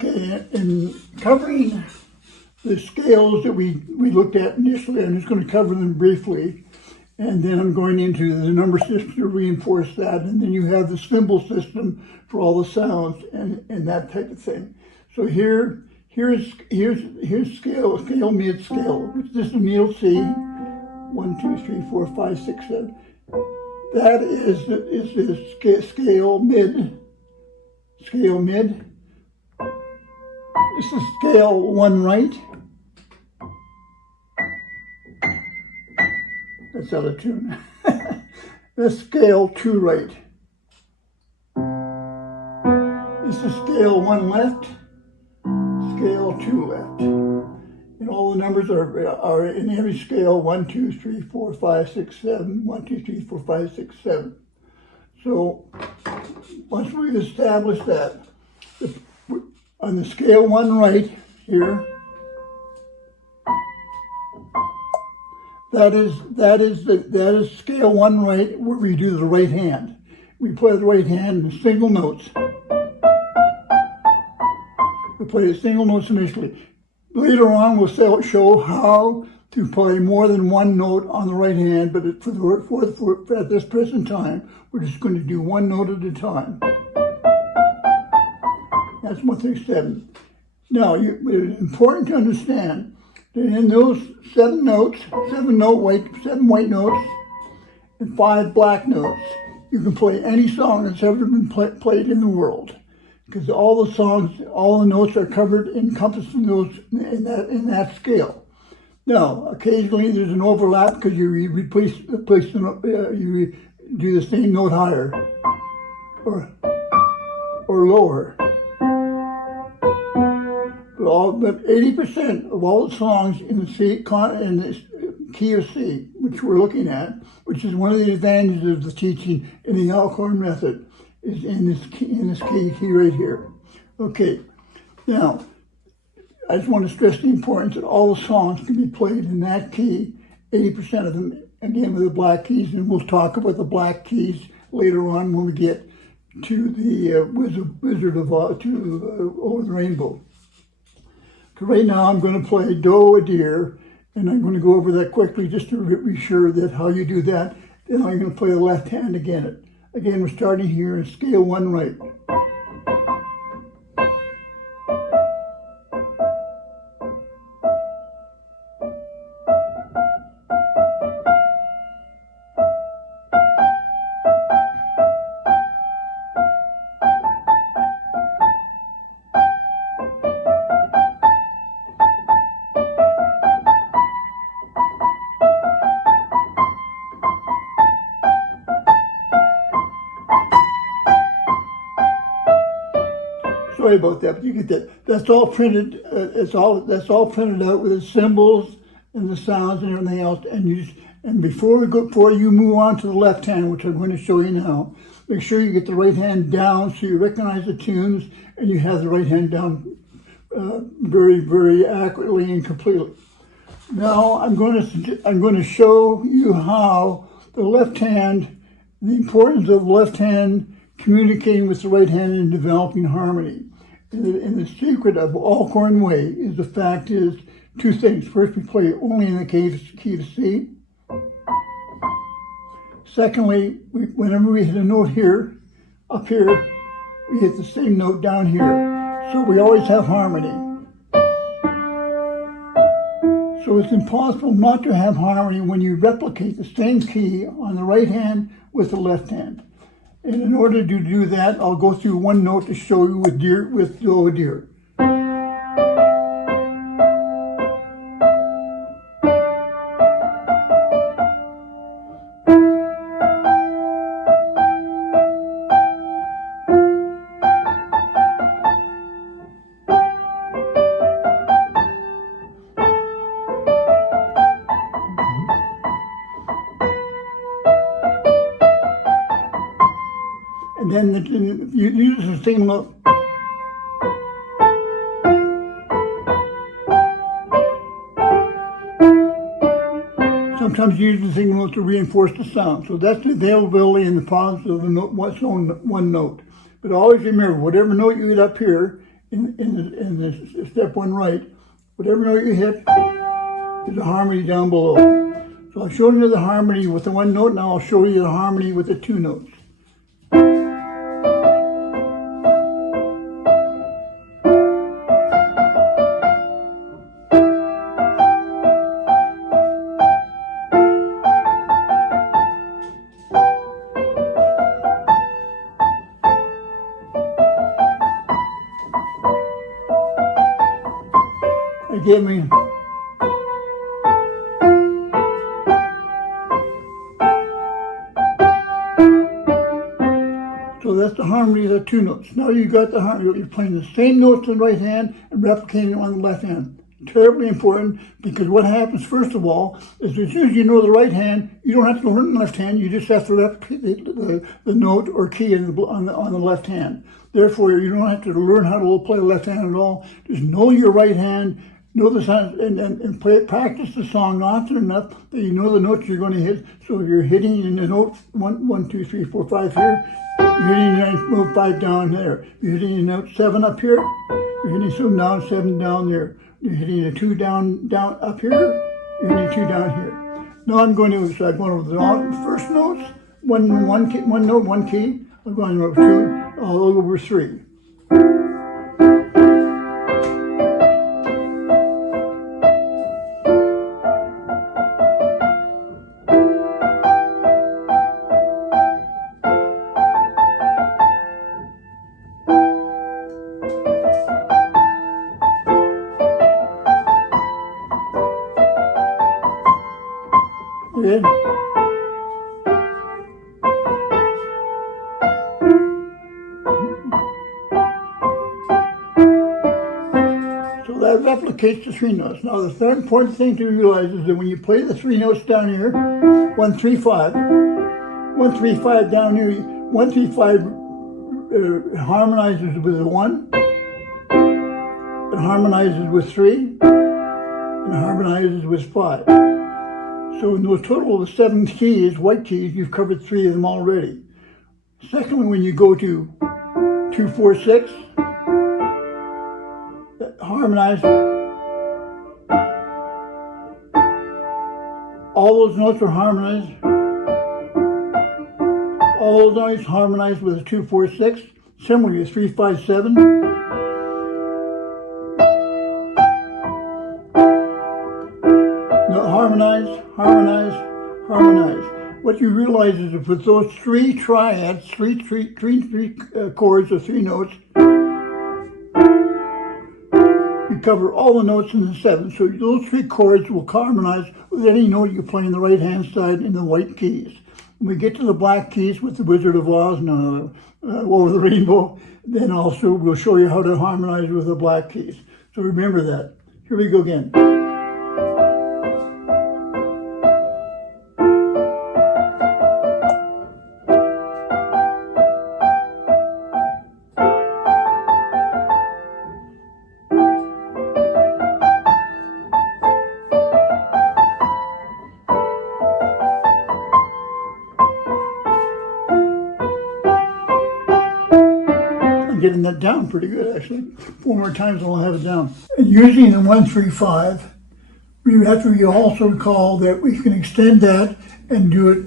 Okay, in covering the scales that we looked at initially, I'm just going to cover them briefly, and then I'm going into the number system to reinforce that, and then you have the symbol system for all the sounds and that type of thing. So here's scale, mid scale, which is the middle C, 1, 2, 3, 4, 5, 6, 7. That is the scale mid. This is scale 1 right. That's out of tune. That's scale 2 right. This is scale 1 left, scale 2 left. And all the numbers are in every scale 1, 2, 3, 4, 5, 6, 7, 1, 2, 3, 4, 5, 6, 7. So once we've established that, on the scale 1 right here, that is scale 1 right where we do the right hand. We play the right hand in single notes. We play the single notes initially. Later on, we'll show how to play more than one note on the right hand, but at this present time, we're just going to do one note at a time. That's 1 through 7. Now, it's important to understand that in those 7 notes, 7 white notes, and 5 black notes, you can play any song that's ever been played in the world, because all the songs, all the notes are covered, encompassed in those in that scale. Now, occasionally there's an overlap because you replace the note, you do the same note higher or lower. But 80% of all the songs in the key of C, which we're looking at, which is one of the advantages of the teaching in the Aldcorn method, is in this key right here. Okay, now I just want to stress the importance that all the songs can be played in that key, 80% of them, again with the black keys, and we'll talk about the black keys later on when we get to the Wizard of Oz, Over the Rainbow. Right now I'm going to play Do a Deer, and I'm going to go over that quickly just to be sure that how you do that. Then I'm going to play the left hand again. Again, we're starting here in scale 1 right. Sorry about that, but you get that. That's all printed. That's all printed out with the symbols and the sounds and everything else. And before you move on to the left hand, which I'm going to show you now, make sure you get the right hand down so you recognize the tunes and you have the right hand down very, very accurately and completely. Now I'm going to show you how the left hand, the importance of left hand communicating with the right hand and developing harmony. And the secret of Aldcorn way is the fact is 2 things. First, we play only in the key to C. Secondly, whenever we hit a note here, up here, we hit the same note down here. So we always have harmony. So it's impossible not to have harmony when you replicate the same key on the right hand with the left hand. And in order to do that, I'll go through one note to show you with Do a Deer. And then you use the same note. Sometimes you use the single note to reinforce the sound. So that's the availability and the positive of the note, one note. But always remember, whatever note you get up here, in the step one right, whatever note you hit is a harmony down below. So I'll show you the harmony with the one note, now I'll show you the harmony with the two notes. Give me so that's the harmony of the two notes. Now you got the harmony. You're playing the same notes in the right hand and replicating it on the left hand. Terribly important, because what happens first of all is as soon as you know the right hand, you don't have to learn the left hand. You just have to replicate the note or key on the left hand. Therefore, you don't have to learn how to play the left hand at all. Just know your right hand. Know the sound and practice the song often enough that you know the notes you're going to hit. So if you're hitting in the note 1, 2, 3, 4, 5 here, you're hitting the note 5 down there. You're hitting the note 7 up here. You're hitting 7 down there. You're hitting a 2 down up here. You're hitting 2 down here. Now I'm going to start going over the first notes. One note, one key. I'm going over 2, all over 3. Okay. So that replicates the 3 notes. Now the third important thing to realize is that when you play the 3 notes down here, 1, 3, 5, 1, 3, 5 down here, 1, 3, 5 harmonizes with a 1, it harmonizes with 3, and harmonizes with 5. So in those total of 7 keys, white keys, you've covered 3 of them already. Secondly, when you go to 2, 4, 6, harmonize. All those notes are harmonized. All those notes harmonized with a 2, 4, 6. Similarly, 3, 5, 7. Harmonize, harmonize, harmonize. What you realize is that with those 3 triads, three chords or 3 notes, you cover all the notes in the 7. So those 3 chords will harmonize with any note you play on the right hand side in the white keys. When we get to the black keys with the Wizard of Oz and Over the Rainbow, then also we'll show you how to harmonize with the black keys. So remember that. Here we go again. Getting that down pretty good, actually. 4 more times and I'll have it down. And using the 1, 3, 5, we have to also recall that we can extend that and do it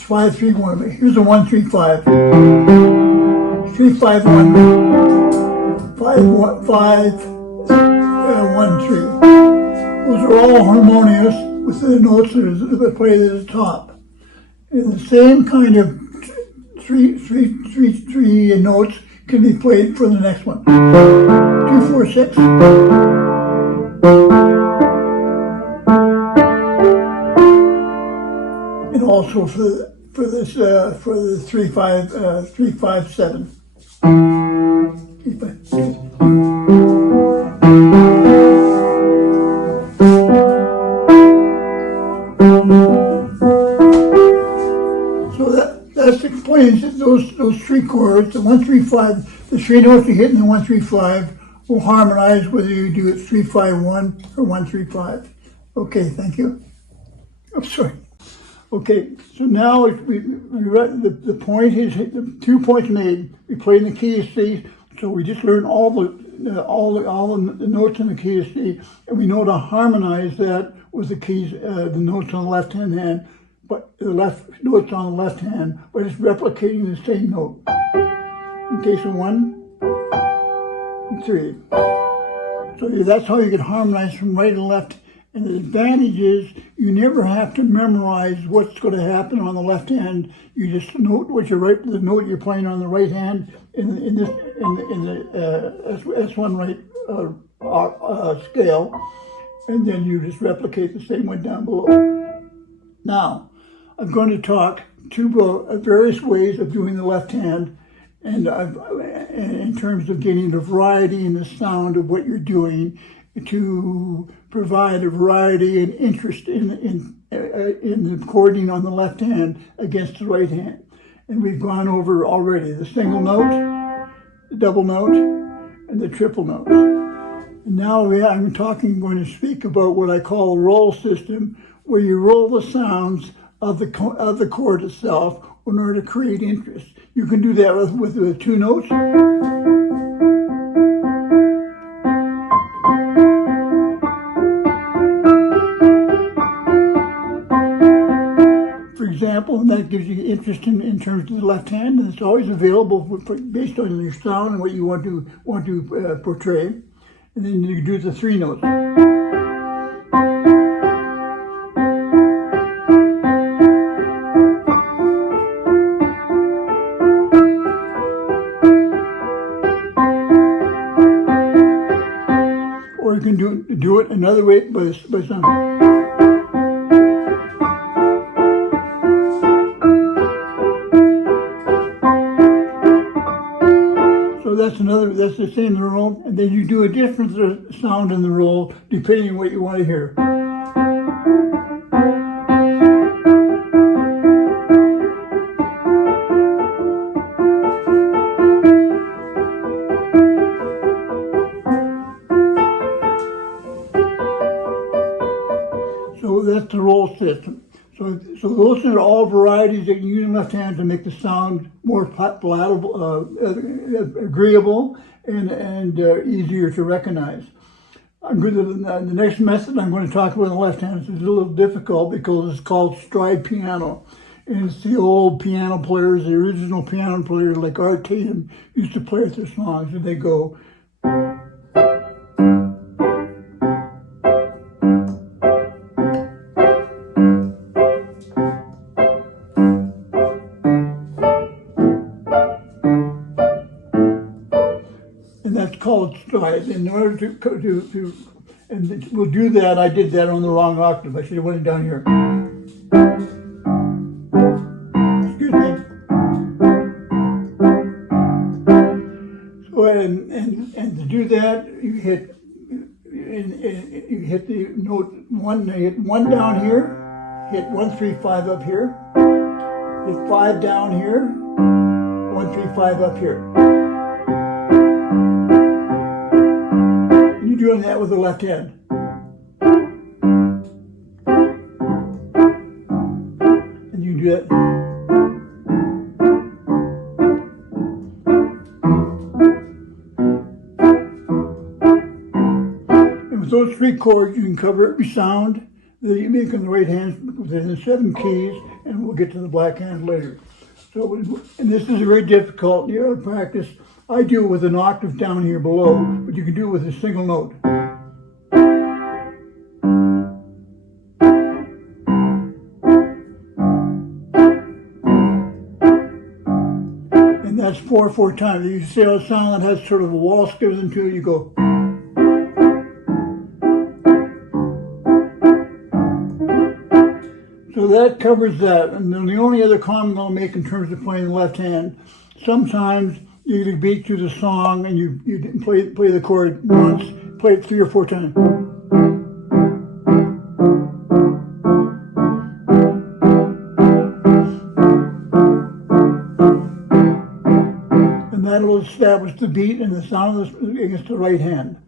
5, 3, 1. Here's a 1, 3, 5. 3, 5, 1. 5, 1, 5, 1, 3. Those are all harmonious with the notes that are played at the top. And the same kind of three notes can be played for the next one. 2, 4, 6. And also for the 3, 5, 7. 3, 5, 2. That explains that those 3 chords, the 1, 3, 5, the 3 notes you hit in the 1, 3, 5 will harmonize whether you do it 3, 5, 1 or 1, 3, 5. Okay, thank you. I'm sorry. Okay, so now the point is, the 2 points made. We play in the key of C, so we just learned all the all the notes in the key of C, and we know to harmonize that with the keys, the notes on the left-hand hand, but the left notes on the left hand, by just replicating the same note. In case of 1 and 3. So that's how you can harmonize from right and left. And the advantage is you never have to memorize what's going to happen on the left hand. You just note what you're the note you're playing on the right hand in the S1 right scale, and then you just replicate the same one down below. Now, I'm going to talk about various ways of doing the left hand, and in terms of getting the variety and the sound of what you're doing, to provide a variety and interest in the chording on the left hand against the right hand. And we've gone over already the single note, the double note, and the triple note. And now I'm going to speak about what I call a roll system, where you roll the sounds of the chord itself in order to create interest. You can do that with 2 notes. For example, and that gives you interest in terms of the left hand, and it's always available based on your sound and what you want to portray. And then you do the 3 notes. Or you can do it another way by sound. So that's the same in the roll, and then you do a different sound in the roll depending on what you want to hear. So that's the roll system. So those are all varieties that you use in left hand to make the sound more palatable, agreeable, and easier to recognize. The next method I'm going to talk about in the left hand is a little difficult because it's called stride piano. And it's the old piano players, the original piano players like Art Tatum used to play with their songs, and they go. And that's called stride. In order to and we'll do that. I did that on the wrong octave. I should have went it down here. Excuse me. So and to do that, you hit the note 1. You hit 1 down here. Hit 1, 3, 5 up here. Hit 5 down here. 1, 3, 5 up here. You're doing that with the left hand. And you do that. And with those 3 chords, you can cover every sound that you make on the right hand within 7 keys, and we'll get to the black hand later. So, and this is very difficult in your practice. I do it with an octave down here below, but you can do it with a single note. And that's 4 times. You see how a sound that has sort of a waltz goes into it, you go. So that covers that. And then the only other comment I'll make in terms of playing the left hand, sometimes you beat through the song and you play the chord once, play it 3 or 4 times. And that'll establish the beat and the sound against the right hand.